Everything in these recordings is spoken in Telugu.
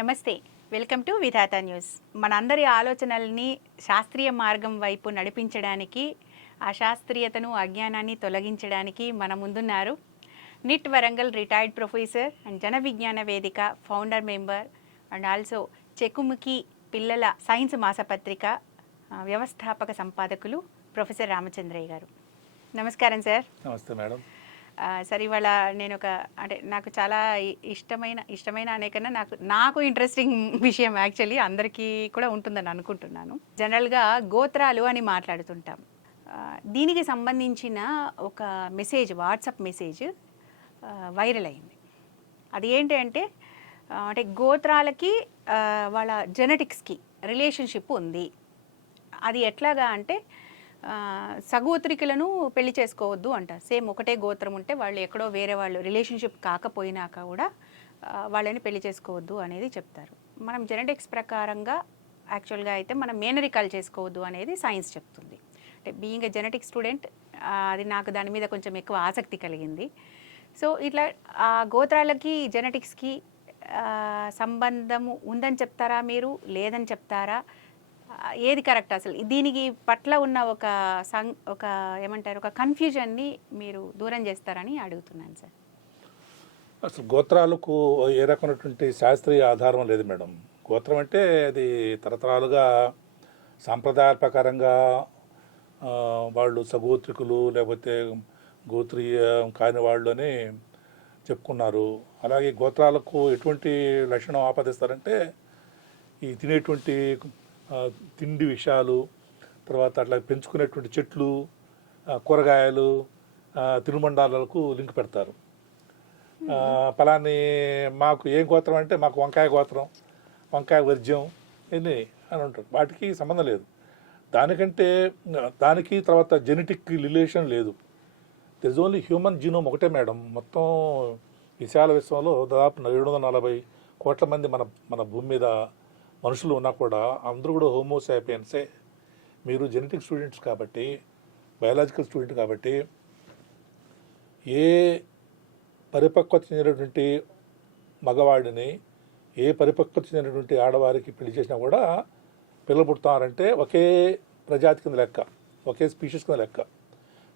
నమస్తే, వెల్కమ్ టు విధాత న్యూస్. మనందరి ఆలోచనల్ని శాస్త్రీయ మార్గం వైపు నడిపించడానికి, అశాస్త్రీయతను అజ్ఞానాన్ని తొలగించడానికి మన ముందున్నారు NIT Warangal retired professor and Jana Vignana Vedika founder member and also Chekumuki పిల్లల సైన్స్ మాసపత్రిక వ్యవస్థాపక సంపాదకులు ప్రొఫెసర్ రామచంద్రయ్య గారు. నమస్కారం సార్. నమస్తే మేడం. సార్, ఇవాళ నేను నాకు చాలా ఇష్టమైన అనేకన్నా నాకు ఇంట్రెస్టింగ్ విషయం యాక్చువల్లీ అందరికీ కూడా ఉంటుందని అనుకుంటున్నాను. జనరల్గా గోత్రాలు అని మాట్లాడుతుంటాం. దీనికి సంబంధించిన ఒక మెసేజ్, వాట్సాప్ మెసేజ్ వైరల్ అయింది. అది ఏంటంటే గోత్రాలకి వాళ్ళ జెనెటిక్స్కి రిలేషన్షిప్ ఉంది. అది ఎట్లాగా అంటే సగోత్రికులను పెళ్లి చేసుకోవద్దు అంటారు. సేమ్ ఒకటే గోత్రం ఉంటే వాళ్ళు ఎక్కడో వేరే వాళ్ళు రిలేషన్షిప్ కాకపోయినాక కూడా వాళ్ళని పెళ్లి చేసుకోవద్దు అనేది చెప్తారు. మనం జెనెటిక్స్ ప్రకారంగా యాక్చువల్గా అయితే మనం మేనరికాలు చేసుకోవద్దు అనేది సైన్స్ చెప్తుంది. అంటే బీయింగ్ ఎ జెనెటిక్ స్టూడెంట్ అది నాకు దాని మీద కొంచెం ఎక్కువ ఆసక్తి కలిగింది. సో ఇట్లా ఆ గోత్రాలకి జెనెటిక్స్కి సంబంధము ఉందని చెప్తారా మీరు, లేదని చెప్తారా? ఏది కరెక్ట్? అసలు దీనికి పట్ల ఉన్న ఒక ఏమంటారు, ఒక కన్ఫ్యూజన్ని మీరు దూరం చేస్తారని అడుగుతున్నాను సార్. అసలు గోత్రాలకు ఏ రకమైనటువంటి శాస్త్రీయ ఆధారం లేదు మేడం. గోత్రం అంటే అది తరతరాలుగా సాంప్రదాయాల ప్రకారంగా వాళ్ళు సగోత్రికులు లేకపోతే గోత్రీయ కాని వాళ్ళు అని చెప్పుకున్నారు. అలాగే గోత్రాలకు ఎటువంటి లక్షణం ఆపాదిస్తారంటే ఈ తినేటువంటి తిండి విషయాలు, తర్వాత అట్లా పెంచుకునేటువంటి చెట్లు, కూరగాయలు, తినుబండాలకు లింక్ పెడతారు. పలాని మాకు ఏం గోత్రం అంటే మాకు వంకాయ గోత్రం, వంకాయ వర్జ్యం ఇన్ని అని ఉంటారు. వాటికి సంబంధం లేదు. దానికి తర్వాత జెనెటిక్ రిలేషన్ లేదు. There is only human genome ఒకటే మేడం. మొత్తం విశాల విశ్వంలో దాదాపు 740 కోట్ల మంది మన భూమి మీద మనుషులు ఉన్నా కూడా అందరూ కూడా హోమోసాపియన్సే. మీరు జెనెటిక్ స్టూడెంట్స్ కాబట్టి, బయాలజికల్ స్టూడెంట్ కాబట్టి, ఏ పరిపక్వత చెందినటువంటి మగవాడిని ఏ పరిపక్వత చెందినటువంటి ఆడవారికి పెళ్లి చేసినా కూడా పిల్లలు పుడతారంటే ఒకే ప్రజాతి కింద లెక్క, ఒకే స్పీషీస్ కింద లెక్క.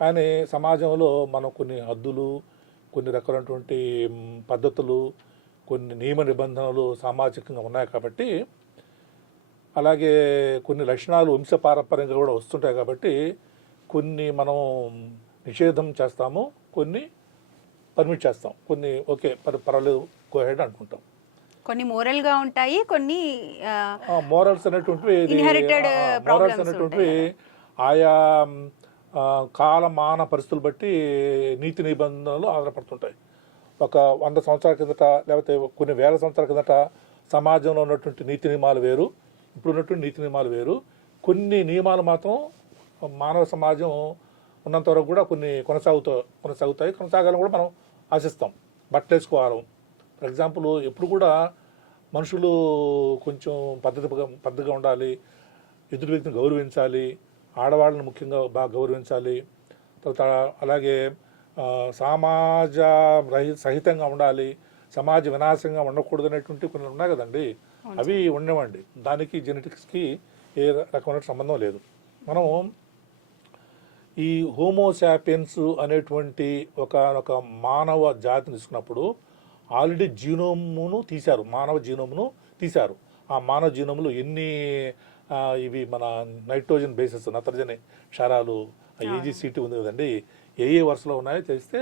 కానీ సమాజంలో మనం కొన్ని హద్దులు, కొన్ని రకాలైనటువంటి పద్ధతులు, కొన్ని నియమ నిబంధనలు సామాజికంగా ఉన్నాయి కాబట్టి, అలాగే కొన్ని లక్షణాలు వంశపారంపర్యంగా కూడా వస్తుంటాయి కాబట్టి కొన్ని మనం నిషేధం చేస్తాము, కొన్ని పర్మిట్ చేస్తాం, కొన్ని ఓకే పర్వాలేదు గో హెడ్ అనుకుంటాం. కొన్ని మోరల్గా ఉంటాయి, కొన్ని మోరల్స్ అనేటువంటివి ఆయా కాలమాన పరిస్థితులు బట్టి నీతి నిబంధనలు ఆధారపడుతుంటాయి. ఒక 100 సంవత్సరాల కిందట లేకపోతే కొన్ని వేల సంవత్సరాల కిందట సమాజంలో ఉన్నటువంటి నీతి నియమాలు వేరు, ఇప్పుడు ఉన్నటువంటి నీతి నియమాలు వేరు. కొన్ని నియమాలు మాత్రం మానవ సమాజం ఉన్నంత వరకు కూడా కొన్ని కొనసాగాలని కూడా మనం ఆశిస్తాం. బట్టలు వేసుకోవాలి ఫర్ ఎగ్జాంపుల్. ఎప్పుడు కూడా మనుషులు కొంచెం పద్ధతిగా ఉండాలి, ఎదుటి వ్యక్తిని గౌరవించాలి, ఆడవాళ్ళని ముఖ్యంగా బాగా గౌరవించాలి. తర్వాత అలాగే సమాజ సహితంగా ఉండాలి, సమాజ వినాశంగా ఉండకూడదు అనేటువంటి కొన్ని ఉన్నాయి కదండి, అవి ఉండేవండి. దానికి జెనెటిక్స్కి ఏ రకమైన సంబంధం లేదు. మనం ఈ హోమోసాపియన్స్ అనేటువంటి ఒక మానవ జాతిని తీసుకున్నప్పుడు ఆల్రెడీ జీనోమును తీశారు, మానవ జీనోమును తీశారు. ఆ మానవ జీనోములు ఎన్ని ఇవి మన నైట్రోజన్ బేసెస్, నత్రజని క్షారాలు, ఏజీసీటీ ఉంది కదండి, ఏ వరుసలో ఉన్నాయో తెలిస్తే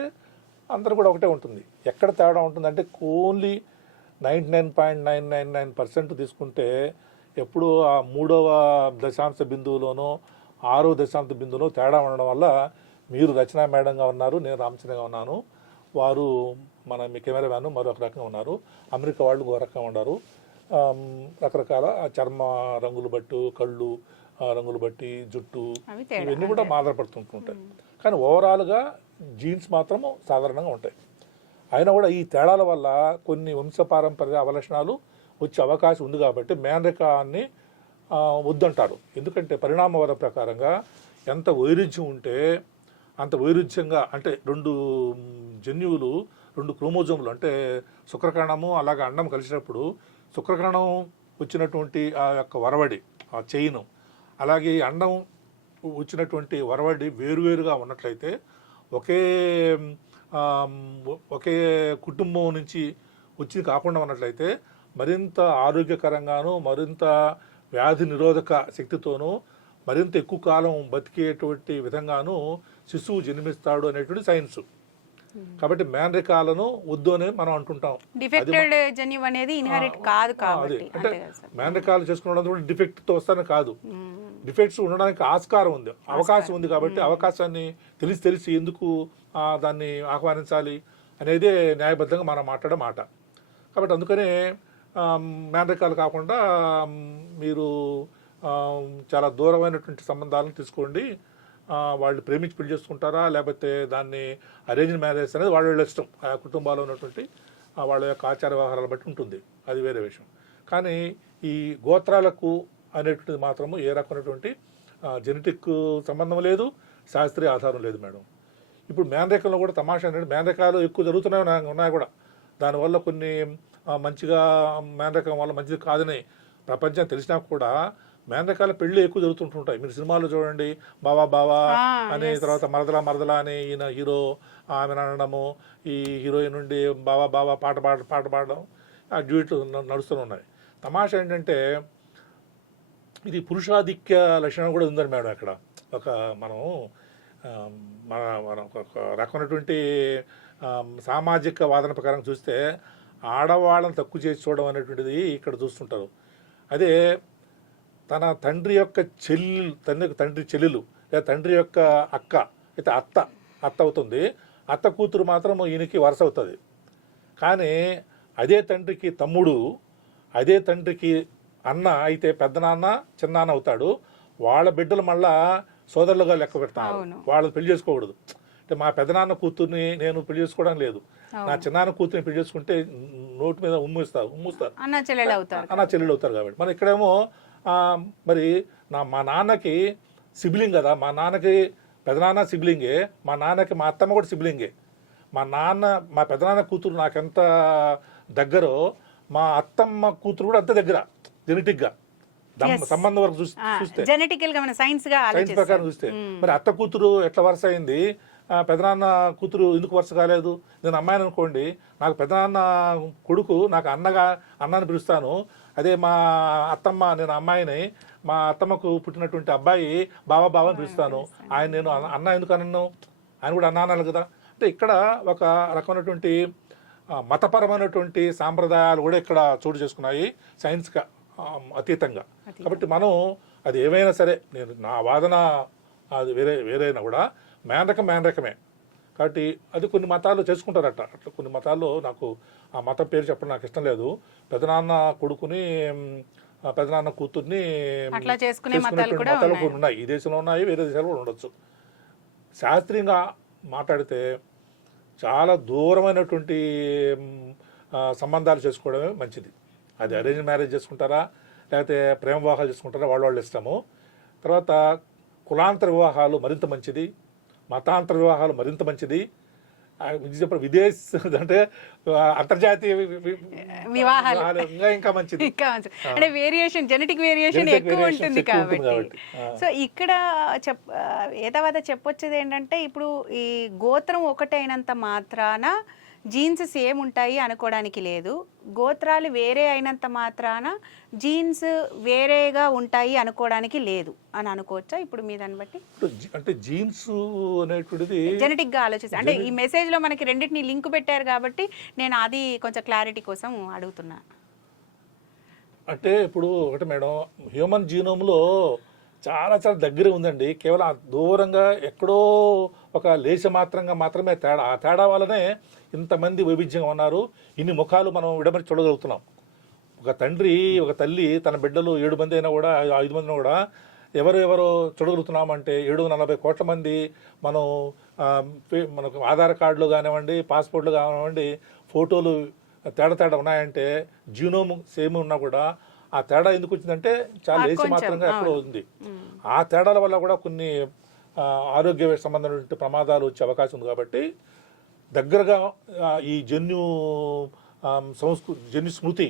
అందరూ కూడా ఒకటే ఉంటుంది. ఎక్కడ తేడా ఉంటుందంటే ఓన్లీ 99.999% తీసుకుంటే ఎప్పుడు ఆ 3వ దశాంశ బిందువులోనో 6వ దశాంశ బిందువులో తేడా ఉండడం వల్ల మీరు రచనా మేడంగా ఉన్నారు, నేను రామచంద్రగా ఉన్నాను, వారు మీ కెమెరా వ్యాను మరొక రకంగా ఉన్నారు, అమెరికా వాళ్ళు ఒక రకంగా ఉన్నారు. రకరకాల చర్మ రంగులు బట్టి, కళ్ళు రంగులు బట్టి, జుట్టు, ఇవన్నీ కూడా ఆధారపడుతుంటుంటాయి. కానీ ఓవరాల్గా జీన్స్ మాత్రము సాధారణంగా ఉంటాయి. అయినా కూడా ఈ తేడాల వల్ల కొన్ని వంశపారంపర్య అవలక్షణాలు వచ్చే అవకాశం ఉంది కాబట్టి మేనరికాన్ని వద్దంటారు. ఎందుకంటే పరిణామవాద ప్రకారంగా ఎంత వైరుధ్యం ఉంటే అంత వైరుధ్యంగా, అంటే 2 జన్యువులు 2 క్రోమోజోములు అంటే శుక్రకణము అలాగే అండం కలిసినప్పుడు శుక్రగ్రహణం వచ్చినటువంటి ఆ యొక్క వరవడి, ఆ చైను, అలాగే అండం వచ్చినటువంటి వరవడి వేరువేరుగా ఉన్నట్లయితే ఒకే ఒకే కుటుంబం నుంచి వచ్చి కాకుండా ఉన్నట్లయితే మరింత ఆరోగ్యకరంగాను, మరింత వ్యాధి నిరోధక శక్తితోనూ, మరింత ఎక్కువ కాలం బతికేటువంటి విధంగాను శిశువు జన్మిస్తాడు అనేటువంటి సైన్స్. కాబట్టి మేనరికాలను వద్దు అని మనం అంటుంటాం. డిఫెక్టెడ్ జన్యువు అనేది ఇన్హెరిట్ కాదు కాబట్టి అంటే మేనరికాలు చేసుకున్నది కూడా డిఫెక్ట్తో వస్తానే కాదు, డిఫెక్ట్స్ ఉండడానికి ఆస్కారం ఉంది, అవకాశం ఉంది. కాబట్టి అవకాశాన్ని తెలిసి ఎందుకు దాన్ని ఆహ్వానించాలి అనేదే న్యాయబద్ధంగా మనం మాట్లాడే మాట. కాబట్టి అందుకనే మేనరికాలు కాకుండా మీరు చాలా దూరమైనటువంటి సంబంధాలను తీసుకోండి. వాళ్ళు ప్రేమించి పెళ్లి చేసుకుంటారా లేకపోతే దాన్ని అరేంజ్ మ్యారేజ్ అనేది వాళ్ళ ఇష్టం, ఆ కుటుంబాల్లో ఉన్నటువంటి వాళ్ళ యొక్క ఆచార వ్యవహారాలు బట్టి ఉంటుంది, అది వేరే విషయం. కానీ ఈ గోత్రాలకు అనేటువంటిది మాత్రము ఏ రకమైనటువంటి జెనెటిక్ సంబంధం లేదు, శాస్త్రీయ ఆధారం లేదు మేడం. ఇప్పుడు మేనరికంలో కూడా తమాషా ఏంటంటే మేనరికాలు ఎక్కువ జరుగుతున్నాయి ఉన్నాయి కూడా. దానివల్ల కొన్ని మంచిగా మేనరికం వల్ల మంచిది కాదని ప్రపంచం తెలిసినా కూడా మేనరికాల పెళ్లి ఎక్కువ జరుగుతుంటుంటాయి. మీరు సినిమాలు చూడండి, బావా బావా అని, తర్వాత మరదలా అని ఈయన హీరో ఆమె అనడము, ఈ హీరోయిన్ నుండి బావా బావా పాట పాడడం, ఆ డ్యూట్లు నడుస్తూ ఉన్నాయి. తమాషా ఏంటంటే ఇది పురుషాధిక్య లక్షణం కూడా ఉందని మేడం. అక్కడ ఒక మనం ఒక రకమైనటువంటి సామాజిక వాదన ప్రకారం చూస్తే ఆడవాళ్ళని తక్కువ చేసి చూడడం అనేటువంటిది ఇక్కడ చూస్తుంటారు. అదే తన తండ్రి యొక్క తండ్రి చెల్లెలు లేదా తండ్రి యొక్క అక్క అయితే అత్త అవుతుంది, అత్త కూతురు మాత్రం ఈయనకి వరుస అవుతుంది. కానీ అదే తండ్రికి తమ్ముడు, అదే తండ్రికి అన్న అయితే పెద్దనాన్న చిన్నాన్న అవుతాడు. వాళ్ళ బిడ్డలు మళ్ళా సోదరులుగా లెక్క పెడతారు, వాళ్ళు పెళ్లి చేసుకోకూడదు. అంటే మా పెద్దనాన్న కూతుర్ని నేను పెళ్లి చేసుకోవడం లేదు, నా చిన్నాన్న కూతుర్ని పెళ్లి చేసుకుంటే నోటి మీద ఉమ్ముస్తారు, అన్న చెల్లెలు అవుతారు. కాబట్టి మన ఇక్కడేమో మరి మా నాన్నకి సిబ్లింగ్ కదా, మా నాన్నకి పెదనాన్న సిబ్లింగే, మా నాన్నకి మా అత్తమ్మ కూడా సిబ్లింగే. మా పెదనాన్న కూతురు నాకెంత దగ్గరో మా అత్తమ్మ కూతురు కూడా అంత దగ్గర జెనెటిక్ గా సంబంధం వరకు చూస్తే, సైన్స్ ప్రకారం చూస్తే. మరి అత్త కూతురు ఎట్లా వరుస అయింది, పెదనాన్న కూతురు ఎందుకు వరుస కాలేదు? నేను అమ్మాయిని అనుకోండి, నాకు పెదనాన్న కొడుకు నాకు అన్నాన్ని పిలుస్తాను. అదే మా అత్తమ్మ, నేను అమ్మాయిని, మా అత్తమ్మకు పుట్టినటువంటి అబ్బాయి బావా అని పిలుస్తాను. ఆయన నేను అన్న ఎందుకు అన్నాను, ఆయన కూడా అన్న అనాలి కదా. అంటే ఇక్కడ ఒక రకమైనటువంటి మతపరమైనటువంటి సాంప్రదాయాలు కూడా ఇక్కడ చోటు చేసుకున్నాయి సైన్స్గా అతీతంగా. కాబట్టి మనం అది ఏమైనా సరే, నేను నా వాదన అది వేరైనా కూడా మేనరకమే. కాబట్టి అది కొన్ని మతాలు చేసుకుంటారట. అట్లా కొన్ని మతాల్లో నాకు ఆ మతం పేరు చెప్పడం నాకు ఇష్టం లేదు. పెదనాన్న కొడుకుని పెదనాన్న కూతుర్ని చేసుకునేటువంటి మతాలు కొన్ని ఉన్నాయి, ఈ దేశంలో ఉన్నాయి, వేరే దేశాలు కూడా ఉండొచ్చు. శాస్త్రీయంగా మాట్లాడితే చాలా దూరమైనటువంటి సంబంధాలు చేసుకోవడమే మంచిది. అది అరేంజ్ మ్యారేజ్ చేసుకుంటారా లేకపోతే ప్రేమ వివాహాలు చేసుకుంటారా వాళ్ళ ఇష్టము. తర్వాత కులాంతర వివాహాలు మరింత మంచిది, మతాంతర వివాహాలు మరింత మంచిది. విదేశ అంటే అంతర్జాతీయ వివాహాలు ఇంకా మంచిది. అంటే వేరియేషన్, జెనెటిక్ వేరియేషన్ ఎక్కువ ఉంటుంది కాబట్టి. సో ఇక్కడ ఏదైనా చెప్పొచ్చేది ఏంటంటే, ఇప్పుడు ఈ గోత్రం ఒకటే అయినంత మాత్రాన జీన్స్ సేమ్ ఉంటాయి అనుకోవడానికి లేదు, గోత్రాలు వేరే అయినంత మాత్రాన జీన్స్ వేరేగా ఉంటాయి అనుకోవడానికి లేదు అని అనుకోవచ్చా ఇప్పుడు మీ దాన్ని బట్టి? అంటే జీన్స్ అనేటువంటిది జెనెటిక్ గా ఆలోచిస్తే, అంటే ఈ మెసేజ్ లో మనకి రెండింటిని లింక్ పెట్టారు కాబట్టి నేను అది కొంచెం క్లారిటీ కోసం అడుగుతున్నా. అంటే ఇప్పుడు ఒకటి మేడం, హ్యూమన్ జీనోమ్లో చాలా దగ్గర ఉందండి. కేవలం దూరంగా ఎక్కడో ఒక లేశ మాత్రమే తేడా. ఆ తేడా వల్లనే ఇంతమంది వైవిధ్యంగా ఉన్నారు, ఇన్ని ముఖాలు మనం విడమని చూడగలుగుతున్నాం. ఒక తండ్రి ఒక తల్లి తన బిడ్డలు 7 మంది అయినా కూడా 5 మందినా కూడా ఎవరు చూడగలుగుతున్నామంటే 740 కోట్ల మంది మనం మనకు ఆధార్ కార్డులు కానివ్వండి, పాస్పోర్ట్లు కానివ్వండి, ఫోటోలు తేడా ఉన్నాయంటే జీనోమ్ సేమ్ ఉన్నా కూడా ఆ తేడా ఎందుకు వచ్చిందంటే చాలా లేచి మాత్రంగా ఎక్కడో ఉంది. ఆ తేడాల వల్ల కూడా కొన్ని ఆరోగ్య సంబంధమైన ప్రమాదాలు వచ్చే అవకాశం ఉంది. కాబట్టి దగ్గరగా ఈ జన్యు స్మృతి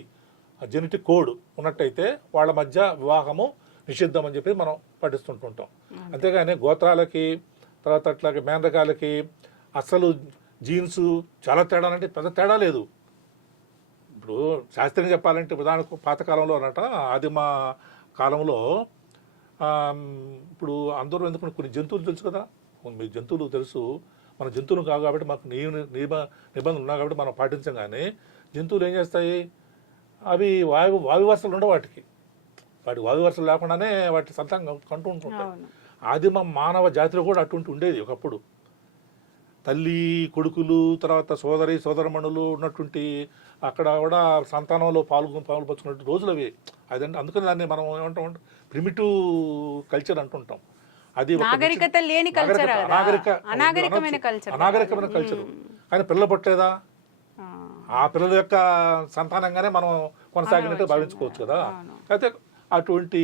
జెనెటిక్ కోడ్ ఉన్నట్టయితే వాళ్ళ మధ్య వివాహము నిషిద్ధం అని చెప్పి మనం పాటిస్తుంటుంటాం. అంతేగాని గోత్రాలకి తర్వాత అట్లాగే మేనరకాలకి అసలు జీన్స్ చాలా తేడా అంటే పెద్ద తేడా లేదు. ఇప్పుడు శాస్త్రీయంగా చెప్పాలంటే ఉదాహరణకు పాతకాలంలో ఆదిమ కాలంలో ఇప్పుడు అందరూ ఎందుకంటే కొన్ని జంతువులు తెలుసు కదా, మీ జంతువులు తెలుసు, మన జంతువులు కావు కాబట్టి మాకు నిబంధనలు ఉన్నాయి కాబట్టి మనం పాటించాం. కానీ జంతువులు ఏం చేస్తాయి, అవి వాయు వరుసలు ఉండవు వాటి వాయు వరుసలు లేకుండానే వాటి సంతానం కంటూ ఉంటుంటాయి. ఆదిమ మానవ జాతిలో కూడా అటువంటి ఉండేది ఒకప్పుడు. తల్లి కొడుకులు తర్వాత సోదరమణులు ఉన్నటువంటి అక్కడ కూడా సంతానంలో పాల్పంచుకున్నట్టు రోజులు అవి. అదంటే అందుకని దాన్ని మనం ఏమంటాం, ప్రిమిటివ్ కల్చర్ అంటుంటాం. అది అనాగరికమైన కల్చర్. కానీ పిల్లలు పుట్టలేదా, ఆ పిల్లల యొక్క సంతానంగానే మనం కొనసాగినట్టు భావించుకోవచ్చు కదా. అయితే అటువంటి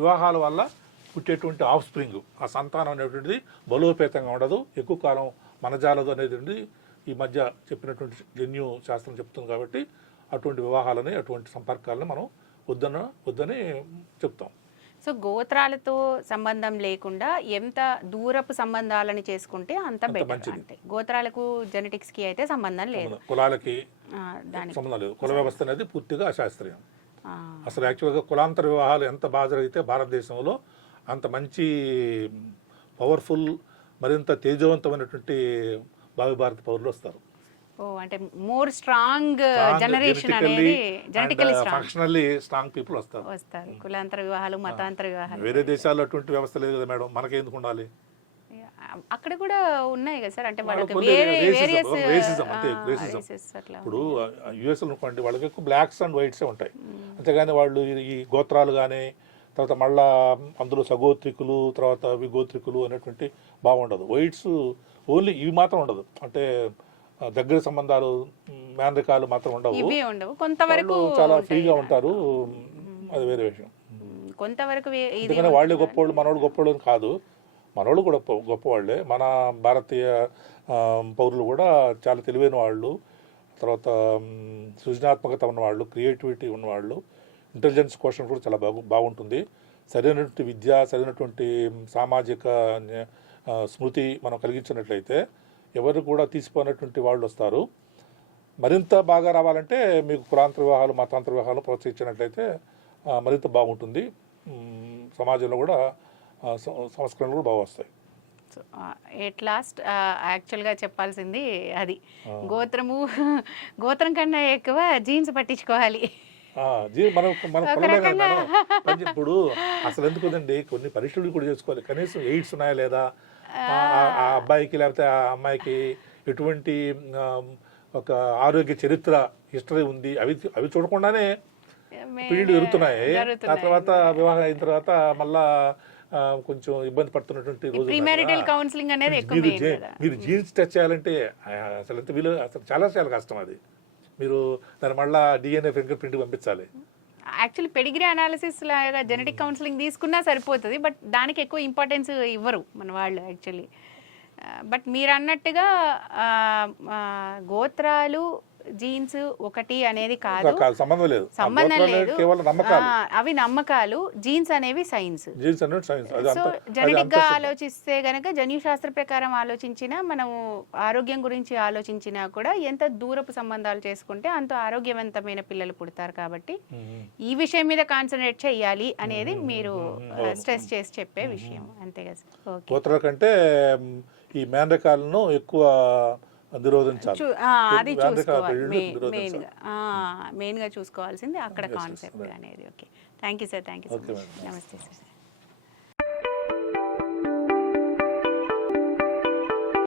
వివాహాల వల్ల పుట్టేటువంటి ఆఫ్ స్ప్రింగ్, ఆ సంతానం అనేటువంటిది బలోపేతంగా ఉండదు, ఎక్కువ కాలం మనజాలదు అనేది ఈ మధ్య చెప్పినటువంటి జన్యు శాస్త్రం చెప్తుంది. కాబట్టి అటువంటి వివాహాలని అటువంటి సంపర్కాలని మనం వద్దని చెప్తాం. సో గోత్రాలతో సంబంధం లేకుండా ఎంత దూరపు సంబంధాలను చేసుకుంటే అంత బెటర్. అంటే గోత్రాలకు జెనెటిక్స్ కి అయితే సంబంధం లేదు, కులాలకి సంబంధం లేదు. కుల వ్యవస్థ అనేది పూర్తిగా అశాస్త్రీయం. అసలు యాక్చువల్గా కులాంతర వివాహాలు ఎంత బాగా జరిగితే భారతదేశంలో అంత మంచి పవర్ఫుల్ మరింత తేజవంతమైనటువంటి భావి భారత పౌరులు వస్తారు. అంటే మోర్ స్ట్రాంగ్ జనరేషన్ అనేది జెనెటికల్లీ ఫంక్షనల్లీ స్ట్రాంగ్ పీపుల్ వస్తారు. కులాంతర వివాహాలు, మతాంతర వివాహాలు. వేరే దేశాల్లో అటువంటి వ్యవస్థ లేదు కదా మేడం, మనకెందుకు ఉండాలి? అక్కడ కూడా ఉన్నాయి కదా సార్, అంటే వాళ్ళకి ఇప్పుడు యుఎస్ అనుకోండి, వాళ్ళకి ఎక్కువ బ్లాక్స్ అండ్ వైట్సే ఉంటాయి. అంతేగాని వాళ్ళు ఈ గోత్రాలు కానీ తర్వాత మళ్ళా అందులో సగోత్రికులు తర్వాత విగోత్రికులు అనేటువంటి బాగుండదు. వైట్స్ ఓన్లీ ఇవి మాత్రం ఉండదు, అంటే దగ్గర సంబంధాలు మేనరికాలు మాత్రం ఉండవు. కొంతవరకు చాలా ఫ్రీగా ఉంటారు, అది వేరే విషయం. కొంతవరకు ఎందుకంటే వాళ్ళే గొప్పవాళ్ళు, మనోళ్ళు గొప్పవాళ్ళు కాదు, మనోళ్ళు కూడా గొప్పవాళ్ళే. మన భారతీయ పౌరులు కూడా చాలా తెలివైన వాళ్ళు, తర్వాత సృజనాత్మకత ఉన్నవాళ్ళు, క్రియేటివిటీ ఉన్నవాళ్ళు, ఇంటెలిజెన్స్ క్వశ్చన్ కూడా చాలా బాగుంటుంది. సరైనటువంటి విద్య, సరైనటువంటి సామాజిక స్మృతి మనం కలిగించినట్లయితే ఎవరు కూడా తీసిపోయినటువంటి వాళ్ళు వస్తారు. మరింత బాగా రావాలంటే మీకు కులాంతర వివాహాలు, మతాంతర వివాహాలు ప్రోత్సహించినట్లయితే మరింత బాగుంటుంది. సమాజంలో కూడా సంస్కరణలు కూడా బాగా వస్తాయి. ఎట్ లాస్ట్ యాక్చువల్గా చెప్పాల్సింది అది, గోత్రం కన్నా ఎక్కువ జీన్స్ పట్టించుకోవాలి. ఇప్పుడు అసలు ఎందుకుందండి, కొన్ని పరీక్షలు కూడా చేసుకోవాలి. కనీసం ఎయిడ్స్ ఉన్నాయా లేదా, ఆ అబ్బాయికి లేకపోతే ఆ అమ్మాయికి ఎటువంటి ఒక ఆరోగ్య చరిత్ర హిస్టరీ ఉంది, అవి చూడకుండానే పీరియడ్ జరుగుతున్నాయి. ఆ తర్వాత వివాహం అయిన తర్వాత మళ్ళా కొంచెం ఇబ్బంది పడుతున్నటువంటి రోజు. మీరు జీన్స్ టచ్ చేయాలంటే అసలు ఎంత వీలు, అసలు చాలా కష్టం అది. మీరు దాని మళ్ళీ DNA ఫింగర్ ప్రింట్ పంపించాలి. యాక్చువల్లీ పెడిగ్రీ అనాలిసిస్ లాగా జెనెటిక్ కౌన్సిలింగ్ తీసుకున్నా సరిపోతుంది, బట్ దానికి ఎక్కువ ఇంపార్టెన్స్ ఇవ్వరు మన వాళ్ళు యాక్చువల్లీ. బట్ మీరు అన్నట్టుగా గోత్రాలు జీన్స్ ఒకటి అనేది కాదు, సంబంధం లేదు. అవి నమ్మకాలు, జీన్స్ అనేవి సైన్స్. సో జెనెటిక్ గా ఆలోచిస్తే గనక జన్యు శాస్త్ర ప్రకారం ఆలోచించినా, మనం ఆరోగ్యం గురించి ఆలోచించినా కూడా ఎంత దూరపు సంబంధాలు చేసుకుంటే అంత ఆరోగ్యవంతమైన పిల్లలు పుడతారు. కాబట్టి ఈ విషయం మీద కాన్సన్ట్రేట్ చేయాలి అనేది మీరు స్ట్రెస్ చేసి చెప్పే విషయం, అంతే కదా సార్? గోత్రాల కంటే ఈ మేనరకాలను ఎక్కువ నిరోధించాలి, అది చూసుకోవాలి మెయిన్గా చూసుకోవాల్సింది అక్కడ కాన్సెప్ట్ అనేది. Okay, thank you sir, thank you so much. నమస్తే సార్.